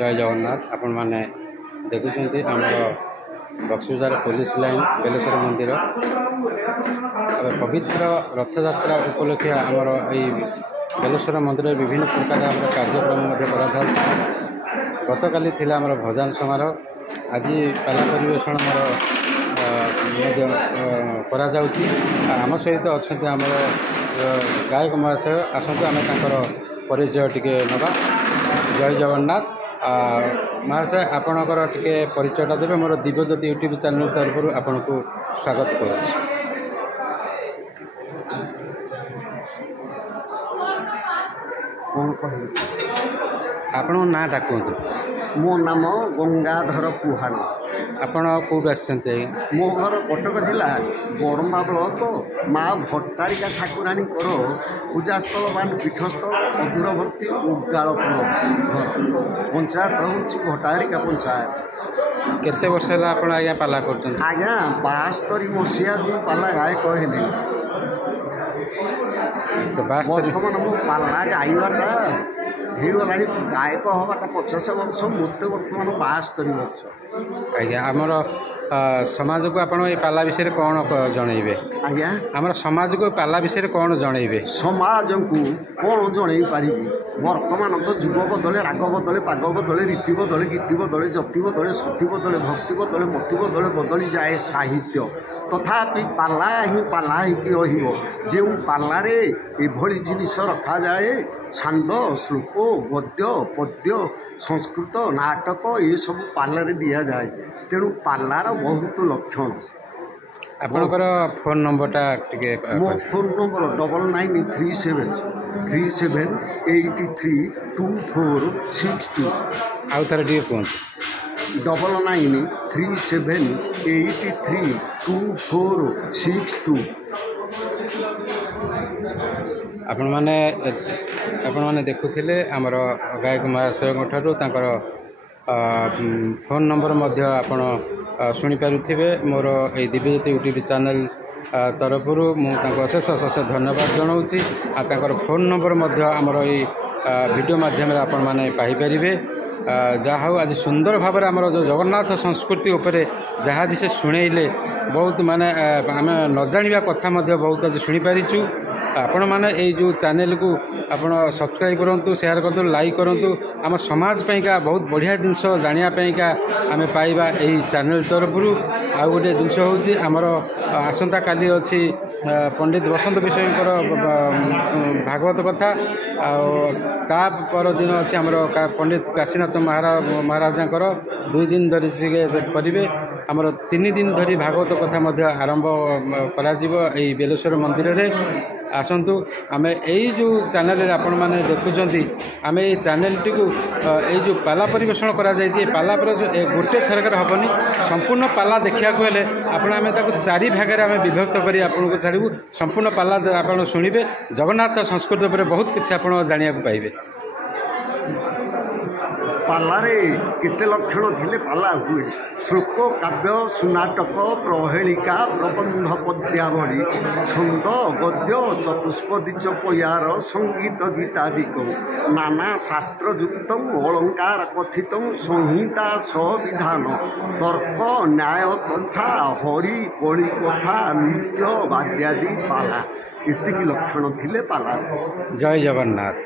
जय जगन्नाथ आपण मैंने देखुं आमर बक्सुजार पुलिस लाइन बेलेश्वर मंदिर पवित्र रथ यात्रा उपलक्षे आमर यही बेलेश्वर मंदिर विभिन्न प्रकार आम कार्यक्रम गतकाली थिला आमर भजन समारोह आज पाला परिवेषण आम सहित अच्छा आमर गायक महाशय आसतु आम परिचय टिके नवा। जय जगन्नाथ महाशय आपणकर टिके परिचयटा देवे मोर दिव्यज्योति यूट्यूब चैनल तरफ आपन को स्वागत करुच्ची। कौन कह आपण ना कहतु। मो नाम गंगाधर पुहाण। आपण कौट आसछन्ते? मो घर कटक जिला बड़मा ब्लक माँ भट्टारिका ठाकुराणी पूजास्थल बान पीठस्थल अदूरवर्ती उगाड़पुर घर पंचायत हूँ भट्टारिका पंचायत। केते वर्ष है आप आज्ञा पाला कर? आज्ञा 72 मसीहा पाला गायक हेली। बर्तमान मो पाला गाइबाटा होगला गायक हवाटा 50 वर्ष मत बर्तमान 72 वर्ष। आज्ञा आमर समाज को आप पाला विषय कौन जनइबे? आज्ञा आमर समाज को पाला विषय कौन जनइबे? समाज को कौन जन पारि बर्तमान तो जुग बदले राग बदले पाग बदले रीति बदले गीति बदले जति बदले सती बदले भक्ति बदले मति बदले बदली जाए साहित्य तथापि पाला ही पाला जो पालार एभली जिनिस रखा जाए छांद श्लोक गद्य पद्य संस्कृत नाटक ये सब पालार दि जाए तेणु पालार बहुत लक्षण। आपणकर फोन नंबरटा टिके? मो फोन नंबर 9937832462। आउ थरे टिके कोन? 9937832462। आपण माने देखुथिले हमर गायक महाशय ठारू तांकर फोन नंबर मध्य आपण शुणी पारुथिबे। मोर ए दिव्यज्योति यूट्यूब चैनल तरफरु मु तांको अशेष अशेष धन्यवाद जनाऊँगी। आ तांकर फोन नंबर मध्य हमर ए वीडियो माध्यम आपण माने पाई परिबे। जहा हो आज सुंदर भाव आमर जो जगन्नाथ संस्कृति उपरे जहाँ जी से शुणेले बहुत माने आम न जानिबा कथा मध्य बहुत आज शुणी पारिचु। आपण माने ए जो चैनल को आपण सब्सक्राइब करंतु, शेयर करंतु, लाइक करंतु। आम समाज का बहुत बढ़िया जिनस जानिया का आम पाइबा एही चैनल तरफरु। आ गोटे जिनस होउची आमर आसंता काली अछि पंडित बसंत विषयकर भागवत कथा आ पर दिन अच्छी आमर पंडित काशीनाथ महाराजांकर 2 दिन धरी करेंगे। आमर 3 दिन धरी भागवत कथा मध्य आरंभ कर बेलेश्वर मंदिर रे। आसतु आम यही जो चैनल आपण मैंने देखुं आम ये चैनल टी जो पाला परिवेषण करा पाला गोटे थरक हेनी संपूर्ण पाला देखा हेले आम 4 भाग में विभक्त कर आपको छाड़ू। संपूर्ण पाला आप शुणे जगन्नाथ संस्कृति पर बहुत किसी आप जाना पाइबे। पालारे केते लक्षण थिले पाला हुए श्लोक काव्य सुनाटक प्रहेलिका प्रबंध पद्यावली छंद गद्य चतुष्पदी चपयार संगीत गीतादिक नाना शास्त्रयुक्त अलंकार कथित संहिता संविधान तर्क न्याय तथा हरि कली कथा नृत्य वाद्यादि पाला इतिकी लक्षण थिले पाला। जय जगन्नाथ।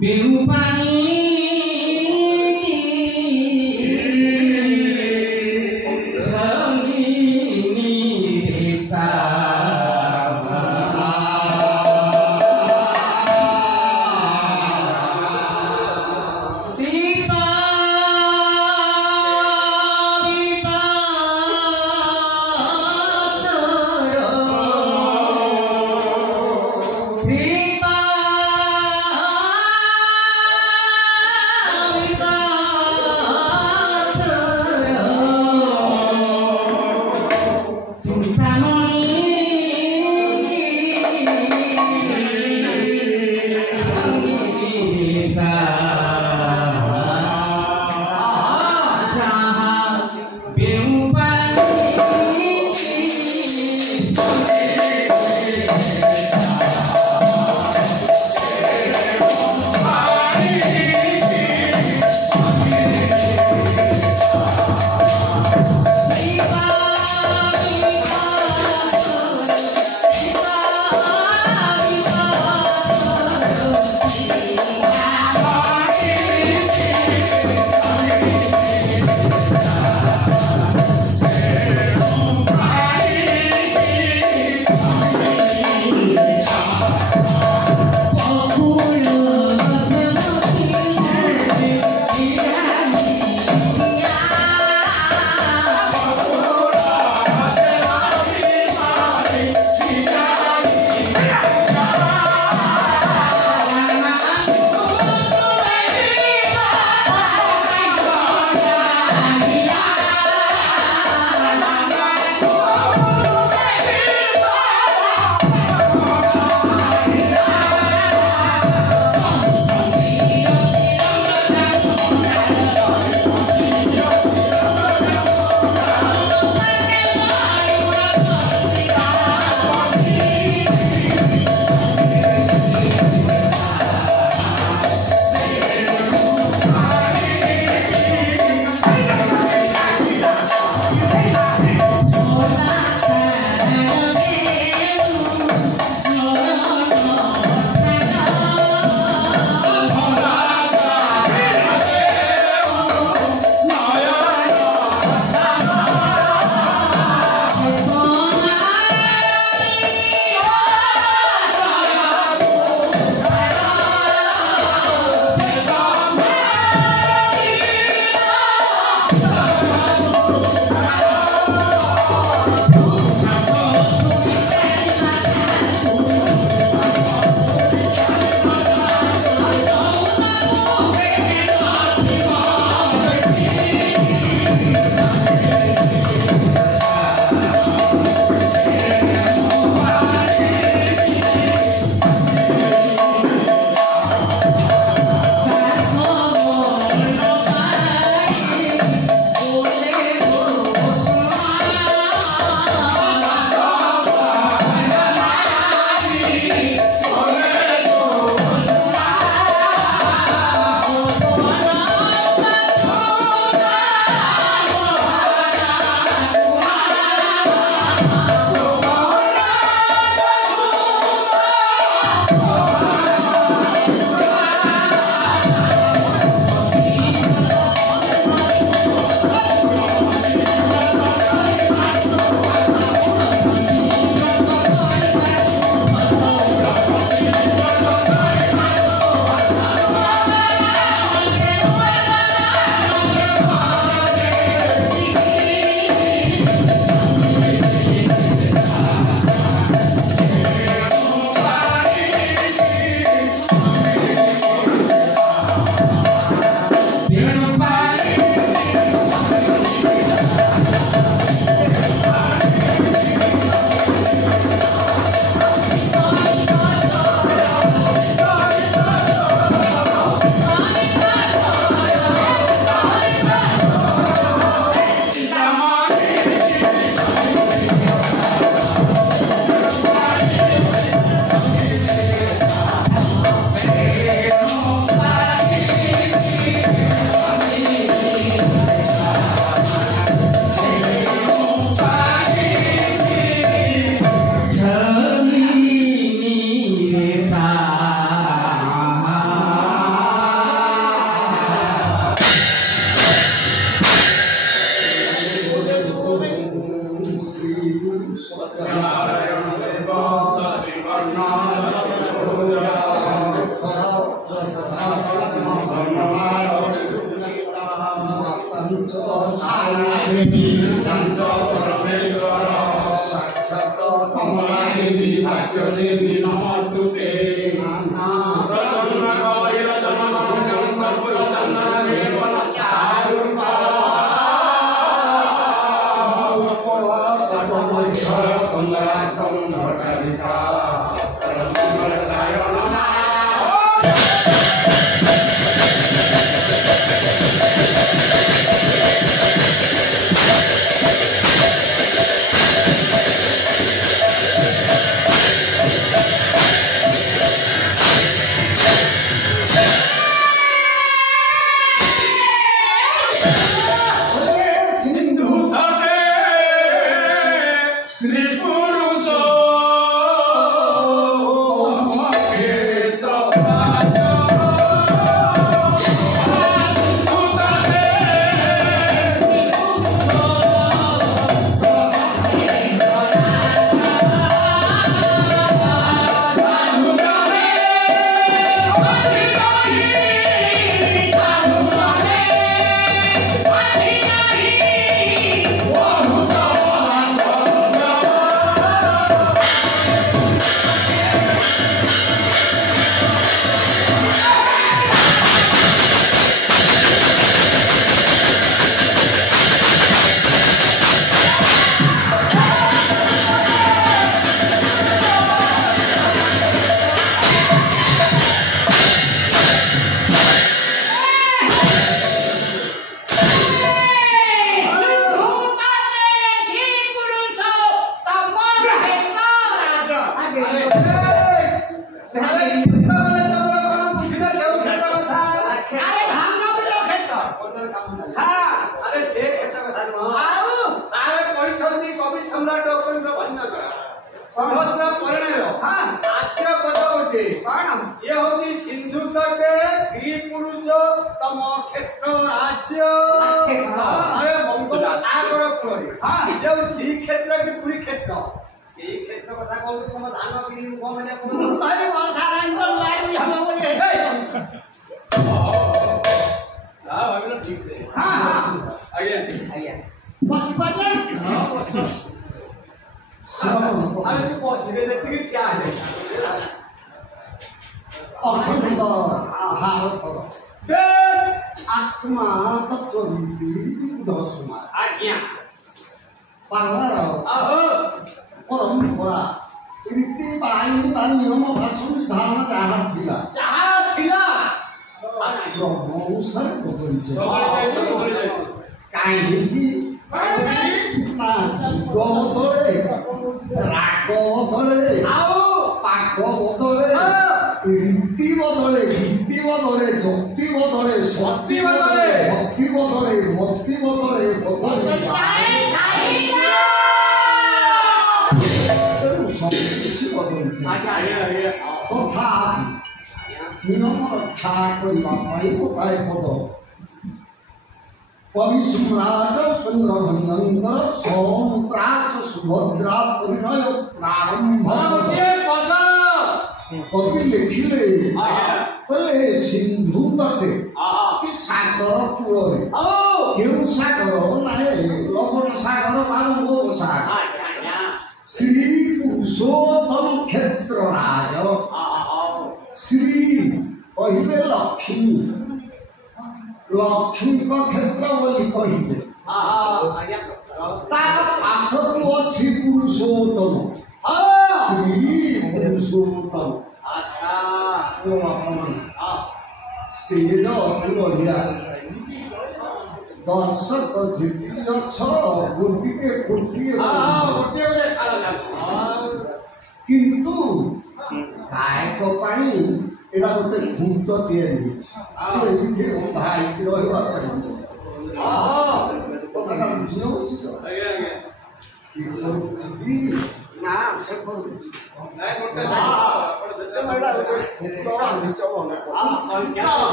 Bye.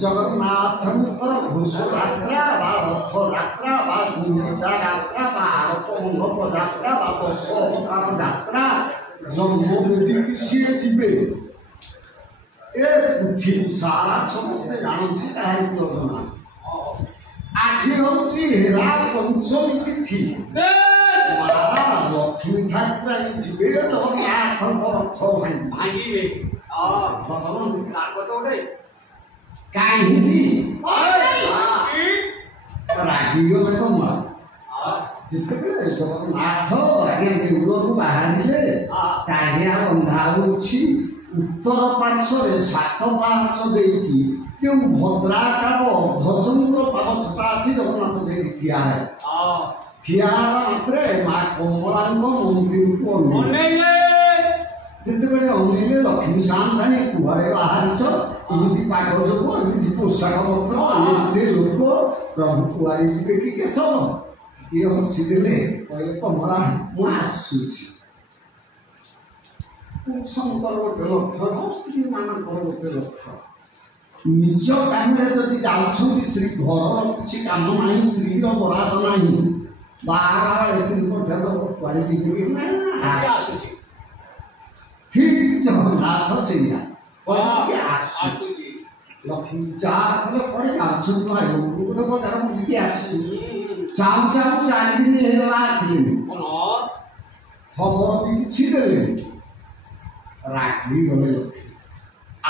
ଜଗନ୍ନାଥଙ୍କର ଘୋଷଯାତ୍ରା ବା ରଥଯାତ୍ରା ବା ଗୁଣ୍ଡିଚା ଯାତ୍ରା ବା ଆରତ ମଣ୍ଡପ ଯାତ୍ରା ବା ଦଶ ଅବତାର ଯାତ୍ରା ଜନ୍ମବେଦୀକି ସିଏ ଯିବେ। ଏ ପୃଥିବୀ ସାରା ସମସ୍ତେ ଜାଣନ୍ତି ତାହା ଯୋଜନା। ଆଜି ହେଉଛି ହେରା ପଞ୍ଚମୀ ତିଥି। ଲକ୍ଷ୍ମୀ ଠାକୁରାଣୀ ଯିବେ ଜଗନ୍ନାଥଙ୍କ ରଥ ଭାଙ୍ଗିବେ। କାହିଁକି ରାଗିଗଲେ ତ ମା ଯେତେବେଳେ ଜଗନ୍ନାଥ ଆଜ୍ଞା ଦେଉଳରୁ ବାହାରିଲେ କାହିଁଆ ବନ୍ଧା ହେଉଛି ଉତ୍ତର ପାର୍ଶ୍ୱରେ 7 ପାହାଚ ଦେଇକି ଯେଉଁ ଭଦ୍ରାକାର ଅର୍ଦ୍ଧଚନ୍ଦ୍ର ପାବଚଟା ଅଛି ଜଗନ୍ନାଥ ଦେଇକି ଠିଆ ହେଲେ। ଠିଆ ହେବା ମାତ୍ରେ ମା କମଳାଙ୍କ ମନ୍ଦିରକୁ ଅନେଇଲେ। ଯେତେବେଳେ ଅନେଇଲେ ଲକ୍ଷ୍ମୀ ସାନ୍ତାଣୀ କୁଆଡ଼େ ବାହାରିଛ ଏମିତି ପାଗ ଯୋଗୁଁ ଏମିତି ପୋଷାକ ପତ୍ର ଏମିତି ଲୋକ ପ୍ରଭୁ କୁଆଡ଼େ ଯିବେ କି କେଶବ କିଏ ହସିଦେଲେ କହିଲେ କମଳା ମୁଁ ଆସୁଛି। ପୁରୁଷଙ୍କର ଗୋଟେ ଲକ୍ଷଣ ସ୍ତ୍ରୀମାନଙ୍କର ଗୋଟେ ଲକ୍ଷଣ। ନିଜ କାମରେ ଯଦି ଯାଉଛନ୍ତି ଶ୍ରୀ ଘରର କିଛି କାମ ନାହିଁ ସ୍ତ୍ରୀର ବରାଦ ନାହିଁ ବାହାର ଏଥିରୁ ପଚାର କୁଆଡ଼େ ଯିବେ ନା ଆସୁଛି। ଠିକ୍ ଜଗନ୍ନାଥ ସେଇଆ ଆସୁଛି। ଲକ୍ଷ୍ମୀ ଯାହା କଲେ ପରେ ଯାଉଛନ୍ତି ଭାଇ ଗୋଟେ ବଜାର ବୁଲିକି ଆସିଛୁ। ଚାହୁଁ ଚାହୁଁ 4 ଦିନ ହେଇଗଲା ଆସିଲେନି। ଖବର ବି କିଛି ଦେଲେନି। ରାଗି ଗଲେ ଲକ୍ଷ୍ମୀ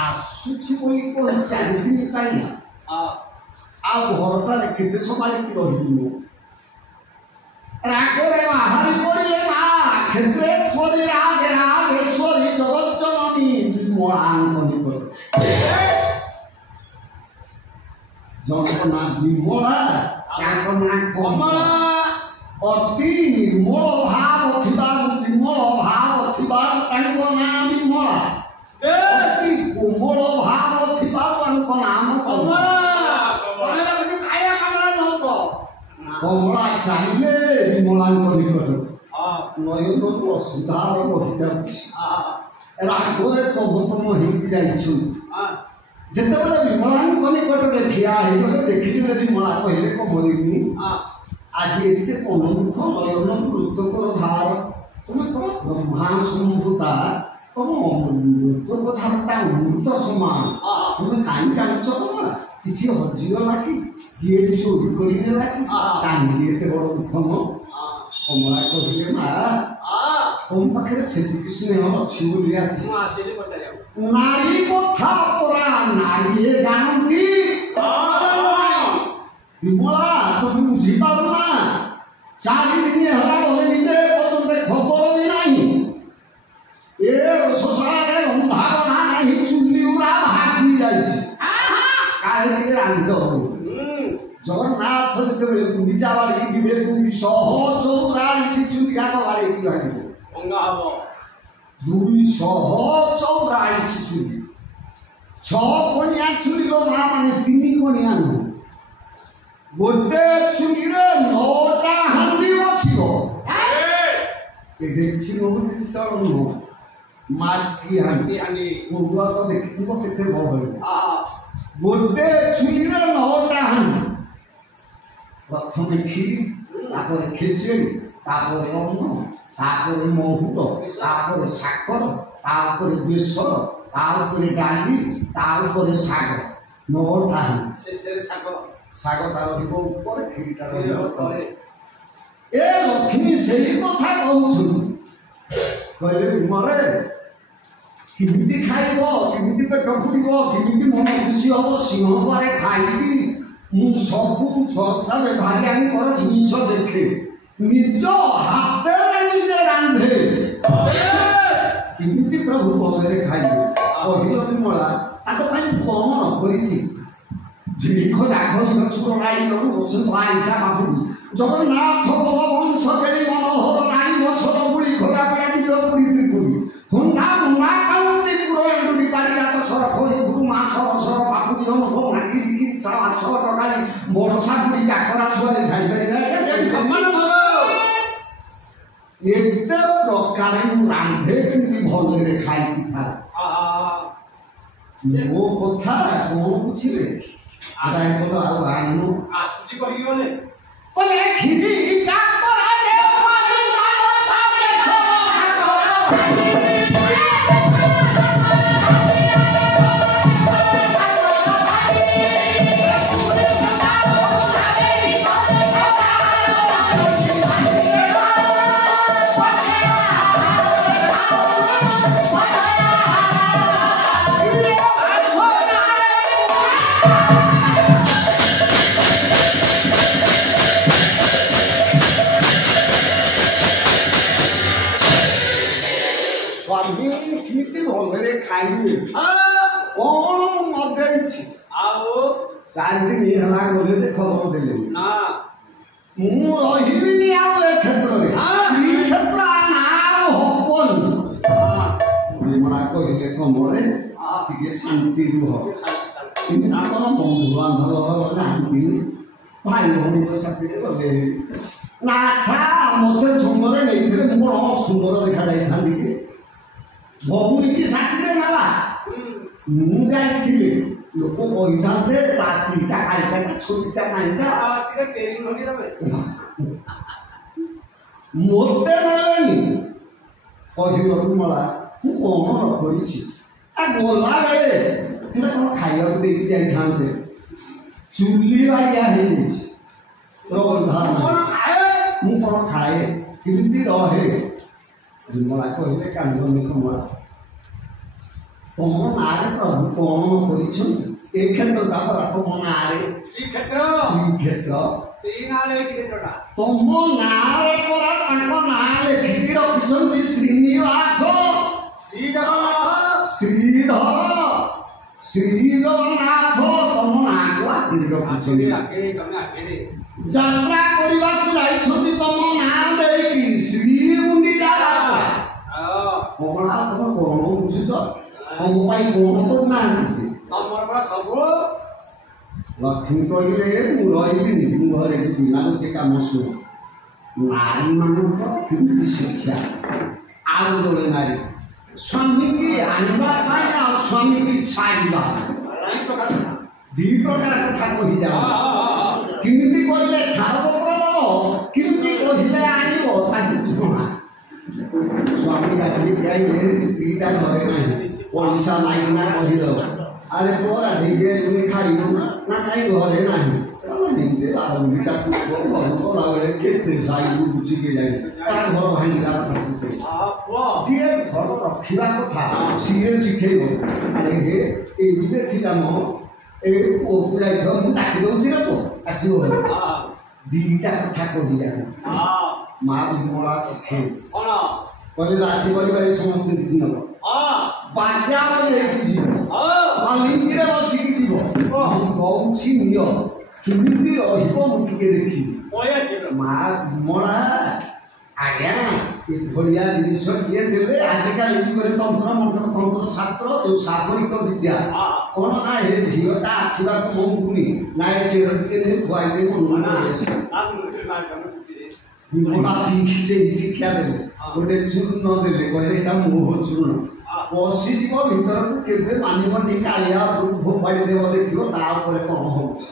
ଆସୁଛି ବୋଲି କହି 4 ଦିନ ପାଇଲା ଆଉ ଘରଟା କେତେ ସମ୍ଭାଳିକି ରହିବୁ। ରାଗରେ ବାହାରି ପଡ଼ିଲେ ମା କ୍ଷେତ୍ରେଶ୍ୱରୀ ରାଗେ ରାଗେଶ୍ୱରୀ ଜଗଜ୍ଜନନୀ ବିମଳାଙ୍କ ନିକଟ। ଜଣଙ୍କ ନାଁ ବିମଳା ତାଙ୍କ ନାଁ କମଳା। ଅତି ନିର୍ମଳ ଭାବ ଥିବାରୁ ବିମଳ ଭାବ ଥିବାରୁ ତାଙ୍କ ନାଁ ବିମଳା। ଅତି କୋମଳ ଭାବ ଥିବାରୁ ତାଙ୍କ ନାମ କମଳା। କମଳା ଚାହିଁଲେ ବିମଳାଙ୍କ ନିକଟ ନୟନରୁ ଅସୁଧାର ବହିଯାଉଛି। ରାଗରେ ତମ ହେଇକି ଯାଇଛନ୍ତି। ଯେତେବେଳେ ବିମଳାଙ୍କ ନିକଟରେ ଠିଆ ହେଇଗଲେ ଦେଖିଥିଲେ ବିମଳା କହିଲେ କମଳିନୀ ଆଜି ଏତେ ମନୋମୁଖ ନୟନ ମୃତକର ଧାର ତୁମେ ବ୍ରହ୍ମା ସମ୍ଭୂତା ତମ ମୃତକ ଧାରଟା ଅମୃତ ସମାନ। ତୁମେ କାହିଁକି ଜାଣିଛ କମଳା କିଛି ହଜିଗଲା କି କିଏ ଚୋରି କରିନେଲା କି କାହିଁକି ଏତେ ବଡ଼ ଦୁଃଖମ। କମଳା କହିଲେ ମା ତମ ପାଖରେ ସେତିକି ସ୍ନେହ ଅଛି ବୋଲି ଆଜି ନାରୀ କଥା ପରା ନାରୀ ଜାଣନ୍ତି। ବିମଳା ତମେ ବୁଝିପାରୁନା 4 ଦିନ ହେଲା ଗଲେ ନିଜେ ପର୍ଯ୍ୟନ୍ତ ଖବର ବି ନାହିଁ। ଏ ରୋଷଶାଳାରେ ରନ୍ଧା ବଢ଼ା ନାହିଁ ଚୁଲି ଗୁଡ଼ା ଭାଙ୍ଗି ଯାଇଛି। କାହିଁକି ରାନ୍ଧିଦବ। ଜଗନ୍ନାଥ ଯେତେବେଳେ ଗୁଣ୍ଡିଚା ବାଡ଼ିକି ଯିବେ 244 ଚୁଲି ଯାକ ବାଡ଼େଇକି ଭାଙ୍ଗିବେ। 244 ଚୁଲି 6 କଣିଆ ଚୁଲିର ମା ମାନେ 3 କଣିଆ ନୁହଁ। ଗୋଟେ ଚୁଲିରେ 9ଟା ହାଣ୍ଡି ବସିବ। ଦେଖିଛି ନୁହଁ ମାଟି ହାଣ୍ଡି ପୂର୍ବ ତ ଦେଖିଥିବ କେତେ ବଡ଼। ଗୋଟେ ଚୁଲିରେ 9ଟା ହାଣ୍ଡି। ପ୍ରଥମେ କ୍ଷୀରି ତାପରେ ଖେଚେଡ଼ି ତାପରେ ଅନ୍ନ ତାପରେ ମହୁର ତାପରେ ସାକର ତାପରେ ବେସର ତାପରେ ଡାଲି ତାପରେ ଶାଗ। 9ଟା ହାଣ୍ଡି। ଶାଗ ତାର ରହିବ ଉପରେ କ୍ଷୀରିଟା ରହିବ ତଳେ। ଏ ଲକ୍ଷ୍ମୀ ସେଇ କଥା କହୁଛନ୍ତି। କହିଲେ ବିମଳେ କେମିତି ଖାଇବ କେମିତି ପେଟ ଫୁଟିବ କେମିତି ମନ ଖୁସି ହବ ସିଂହ ପରେ ଖାଇକି ମୁଁ ସବୁ ଚର୍ଚ୍ଚା ବେଭାରିଆଙ୍କର ଜିନିଷ ଦେଖେ ନିଜ ହାତରେ ନିଜେ ରାନ୍ଧେ କେମିତି ପ୍ରଭୁ ଭଲରେ ଖାଇବେ। କହିଲ ବିମଳା ତାଙ୍କ ପାଇଁ କଣ କରିଛି ଝିଲିଖ ଯାକ ଗଛର ରାଣୀ ବସନ୍ତ ଆଇସା ବାବୁନି ଜଗନ୍ନାଥ ବଂଶ କେଳି ମନୋହର ରାଣୀ ବର୍ଷର ବୁଢ଼ୀ ଖୋଲା ପେଡ଼ା ନିଜ ପୁରୀ ତ୍ରିପୁରୀ ହୁଣ୍ଡା ମୁଣ୍ଡା କାଉନ୍ତି ପୁର ଏଣ୍ଡୁରି ପାରିଜାତ ସର ଖୋଇ ଗୁରୁ ମାଛ ରସର ବାପୁରି ଅମକ ଭାଙ୍ଗିରି କିରି ମାଛ ଟକାଲି ବଡ଼ସା ବୁଢ଼ୀ କାକରା ଛୁଆରେ ଖାଇପାରିବେ। ଏତେ ପ୍ରକାରେ ମୁଁ ରାନ୍ଧେ କେମିତି ଭଲରେ ଖାଇକି ଥାଏ। ମୋ କଥା କଣ ବୁଝିଲେ? ଆଦାୟ କଲ ଆଉ ଆଣୁ ଆସୁଛି କହିକି ଗଲେ କଲେ କ୍ଷୀରି କାକରାରେ ସ୍ୱାମୀ କେମିତି ଭଲରେ ଖାଇବେ କଣ ମଜେଇଛି ଆଉ 4 ଦିନ ହେଲା ଗଲେ ଯେ ଖବର ଦେଲେ ନା ମୁଁ ରହିବିନି ଆଉ ଏ କ୍ଷେତ୍ରରେ ଶ୍ରୀକ୍ଷେତ୍ର ନାଁ ହବନି ମନା କହିଲେ କମରେ ଟିକେ ଶାନ୍ତି ରୁହ କିନ୍ତୁ ଆପଣ ବନ୍ଧୁବାନ୍ଧବ ଯାଆନ୍ତି ଭାଇ ଭଉଣୀଙ୍କ ସାଥିରେ ଗଲେ ନା ଆଚ୍ଛା ମୋତେ ସୁନ୍ଦର ନେଇଥିଲେ ମୁଁ କଣ ସୁନ୍ଦର ଦେଖାଯାଇଥାନ୍ତି କି ଭଉଣୀ କି ସାଥିରେ ନେଲା ମୁଁ ଯାଇଥିଲି ଲୋକ କହିଥାନ୍ତେ ତା 3ଟା କାଳିଟା 6ଟା କାଳିଟା ଟିକେ ଟେରି ନଡି ଦେବେ ମୋତେ ନେଲେନି କହିବାକୁ ମଳା ମୁଁ କଣ କରିଛି ଗଲାବେଳେ ହେଲେ କଣ ଖାଇବାକୁ ଦେଇକି ଯାଇଥାନ୍ତେ ଚୁଲି ବାଡ଼ିଆ ହେଇଯାଇଛି ମୁଁ କଣ ଖାଏ କେମିତି ରହେ ବିମଳା କହିଲେ କାନ୍ଦନି କମଳା ତମ ନାଁରେ ପ୍ରଭୁ କଣ କରିଛନ୍ତି ଏ କ୍ଷେତ୍ରଟା ପରା ତମ ନାଁରେ ଶ୍ରୀକ୍ଷେତ୍ର ତମ ନାଁରେ ପରା ତାଙ୍କ ନାଁ ଲେଖିକି ରଖିଛନ୍ତି ଶ୍ରୀନିବାସ ଶ୍ରୀଧର ଶ୍ରୀଜଗନ୍ନାଥ ତମ ନାଁକୁ ଆଗରେ ରଖିଛନ୍ତି ଯାତ୍ରା କରିବାକୁ ଯାଇଛନ୍ତି ତମ ନାଁ ଦେଇକି ଶ୍ରୀଗୁଣ୍ଡିଚା ଯାତ୍ରା କମଳା ତମେ କଣ ବୁଝୁଛ ତମ ପାଇଁ କଣ କରୁନାହାନ୍ତି ସେ ଲକ୍ଷ୍ମୀ କହିଲେ ମୁଁ ରହିବିନି ମୁଁ ଘରେ କିଛି ନା ଗୋଟେ କାମ ଶୁଣ ନାରୀମାନଙ୍କ କେମିତି ଶିକ୍ଷା ଆଉ ଜଣେ ନାରୀ ସ୍ୱାମୀକି ଆଣିବା ପାଇଁ ଆଉ ସ୍ୱାମୀକି ଛାଡ଼ିବା 2 ପ୍ରକାର କଥା କହିଯାଅ କେମିତି କହିଲେ ଛାଡ଼ପତ୍ର ଦେବ କେମିତି କହିଲେ ଆଣିବ ତାକୁ ଜଣା ସ୍ୱାମୀ ଗାଧି ଗାଇଲେ ସ୍ତ୍ରୀଟା ଘରେ ନାହିଁ ପଇସା ନାହିଁ ନା କହିଦେବ ଆରେ ପରା ଦେଇକି তুমি ଖାଇବ ନା କାହିଁ ଘରେ ନାହିଁ ଯେମିତି ଆରମ୍ଭିଟା କଲାବେଳେ କେତେ ସାଇକୁ ବୁଝିକି ଯାଇ ତା ଘର ଭାଙ୍ଗିଲା କଥା ସିଏ ଘର ରଖିବା କଥା ସିଏ ଶିଖେଇବ ଆରେ ହେ ଏଇରେ ଥିଲା ମୋ ଏଇ ପୁଅକୁ ଯାଇଥିବ ମୁଁ ଡାକି ଦେଉଛି ରେ ପୁଅ ଆସିବ 2ଟା କଥା କହିଯାଏ ମା ବିମଳା ଶିଖେଇବ କହିଲେ ରାଶି ପରିବାରେ ସମସ୍ତେ ନେବ ବାଜା ବଜେଇକି ଯିବ ପାଲିଙ୍କିରେ ବସିକି ଯିବ ମୁଁ କହୁଛି ନିଅ କେମିତି ରହିବ ମୁଁ ଟିକେ ଦେଖିବି ମା ବିମଳା ଆଜ୍ଞା ଏଭଳିଆ ଜିନିଷ କିଏ ଦେଲେ ଆଜିକାଲି ଯୁଗରେ ତନ୍ତ୍ର ମନ୍ତ୍ର ତନ୍ତ୍ର ଶାସ୍ତ୍ର ଯୋଉ ସାଗରିକ ବିଦ୍ୟା କଣ ନା ଏ ଝିଅଟା ଆସିବାକୁ ମଙ୍ଗୁନି ନା ଏ ଚେର ଟିକେ ନେଇ ଖୁଆଇଦେଇ ବିମଳା ଠିକ ସେଇ ଶିକ୍ଷା ଦେଲେ ଗୋଟେ ଚୂର୍ଣ୍ଣ ଦେଲେ କହିଲେ ଏଇଟା ମୋହ ଚୂର୍ଣ୍ଣ ପଶିଯିବ ଭିତରକୁ କେବେ ମାନିବନି କାଳିଆ ଫୋପାଡ଼ି ଦେବ ଦେଖିବ ତାପରେ କଣ ହଉଛି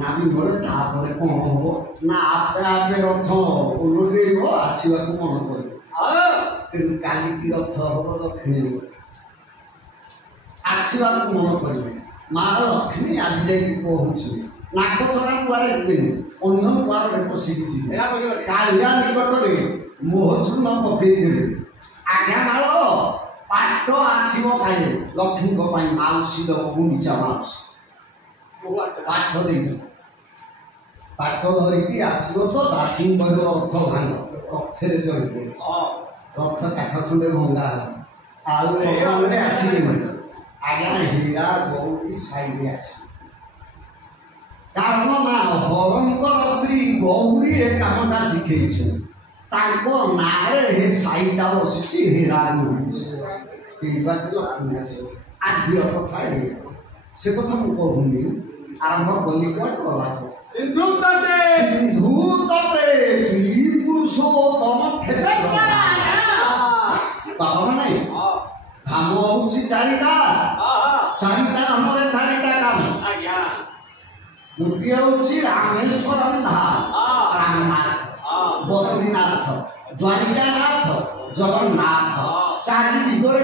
ନା ବିମଳ ତାପରେ କଣ ହବ ନା ଆପେ ଆପେ ରଥ ଓଲଟେଇବ ଆସିବାକୁ ମନ କରିବ ତେଣୁ କାଲିକି ରଥ ହବ ଦକ୍ଷିଣ ଆସିବାକୁ ମନ କରିବେ ମା ଲକ୍ଷ୍ମୀ ଆଜି ଯାଇକି ପହଞ୍ଚିବେ ନାକ ଚଢ଼ା କୁଆଡ଼େ ଯିବେନି ଅନ୍ୟ କୁଆଡ଼େ ପଶିକି ଯିବେ କାଳିଆ ନିକଟରେ ମୋହଚୂର୍ଣ୍ଣ ପକେଇଦେବେ ଆଜ୍ଞା ମାଳ ପାଟ ଆସିବ ଖାଇଲେ ଲକ୍ଷ୍ମୀଙ୍କ ପାଇଁ ମାଉସୀ ଦେବ ଗୁଣ୍ଡିଚା ମାଉସୀ ପାଠ ଦେଇଦେବ ପାଟ ଧରିକି ଆସିବ ତ ଦାସୀଙ୍କ କହିବ ରଥ ଭାଙ୍ଗ ରଥରେ ଚଳିବେ ରଥ କାଠ ଖଣ୍ଡେ ଭଙ୍ଗା ହେବ ଆଉ ଲୋକମାନେ ଆସିବେନି ଆଜ୍ଞା ହୀରା ଗୌରୀ ସାଇରେ ଆସିବେ କାରଣ ନା ହରଙ୍କର ସ୍ତ୍ରୀ ଗୌରୀ ଏ କାମଟା ଶିଖେଇଛନ୍ତି ତାଙ୍କ ନାଁରେ ହେ ସାଇଟା ବସିଛି ହୀରା ଲକ୍ଷ୍ମୀ ଆସିବ ଆଜିର କଥା ସେ କଥା ମୁଁ କହୁନି ଆରମ୍ଭ କଲି କୁଆଡ଼େ ଗଲା ସିନ୍ଧୁ ତଟେ ଶ୍ରୀ ପୁରୁଷୋତ୍ତମ ବାବା ନାଇଁ ଧାମ ହଉଛି 4ଟା ଧାମରେ 4ଟା କାମ ଗୋଟିଏ ହେଉଛି ରାମେଶ୍ୱରମ ଧାମ ରାମନାଥ ବଦ୍ରୀନାଥ ଦ୍ୱାରିକାନାଥ ଜଗନ୍ନାଥ ଚାରି ଦିଗରେ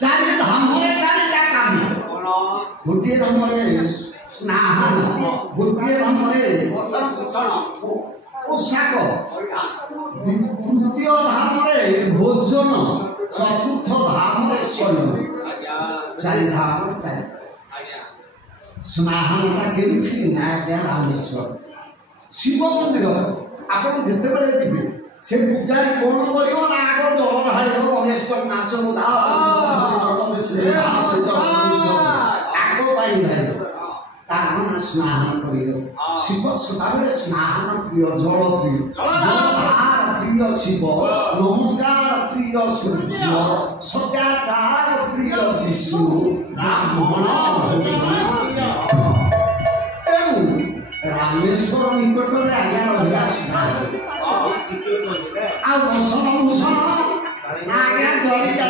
ଚାରି ଧାମରେ ଚାରିଟା କାମ ଗୋଟିଏ ଧାମରେ ସ୍ନାନ ଗୋଟିଏ ଧାମରେ ପୋଷାକ ତୃତୀୟ ଧାମରେ ଭୋଜନ ଚତୁର୍ଥ ଧାମରେ ଶୟନ ଚାରି ଧାମରେ ଚାରି ସ୍ନାନଟା କେଉଁଠି ନା ଆଜ୍ଞା ରାମେଶ୍ୱର ଶିବ ମନ୍ଦିର ଆପଣ ଯେତେବେଳେ ଯିବେ ସେ ପୂଜାରୀ କ'ଣ କରିବ ନା ଆଗ ଜଳ ଢାଳିବ ଗଣେଶ ନାଚ ଆଗ ପାଇଁ ଢାଳିବ ତାର ସ୍ନାନ କରିବ ଶିବ ସଦାବେଳେ ସ୍ନାନ ପ୍ରିୟ ଜଳ ପ୍ରିୟ ପ୍ରିୟ ଶିବ ନମସ୍କାର ପ୍ରିୟ ସୂର୍ଯ୍ୟ ସଦାଚାର ପ୍ରିୟ ବିଷ୍ଣୁ ବ୍ରାହ୍ମଣ ତେଣୁ ରାମେଶ୍ୱର ନିକଟରେ ଆଜ୍ଞା ରହିଲା ସ୍ନାନ ଆଉ ବସନ ଭୂଷଣ ଆଜ୍ଞା ଦ୍ୱାରିକା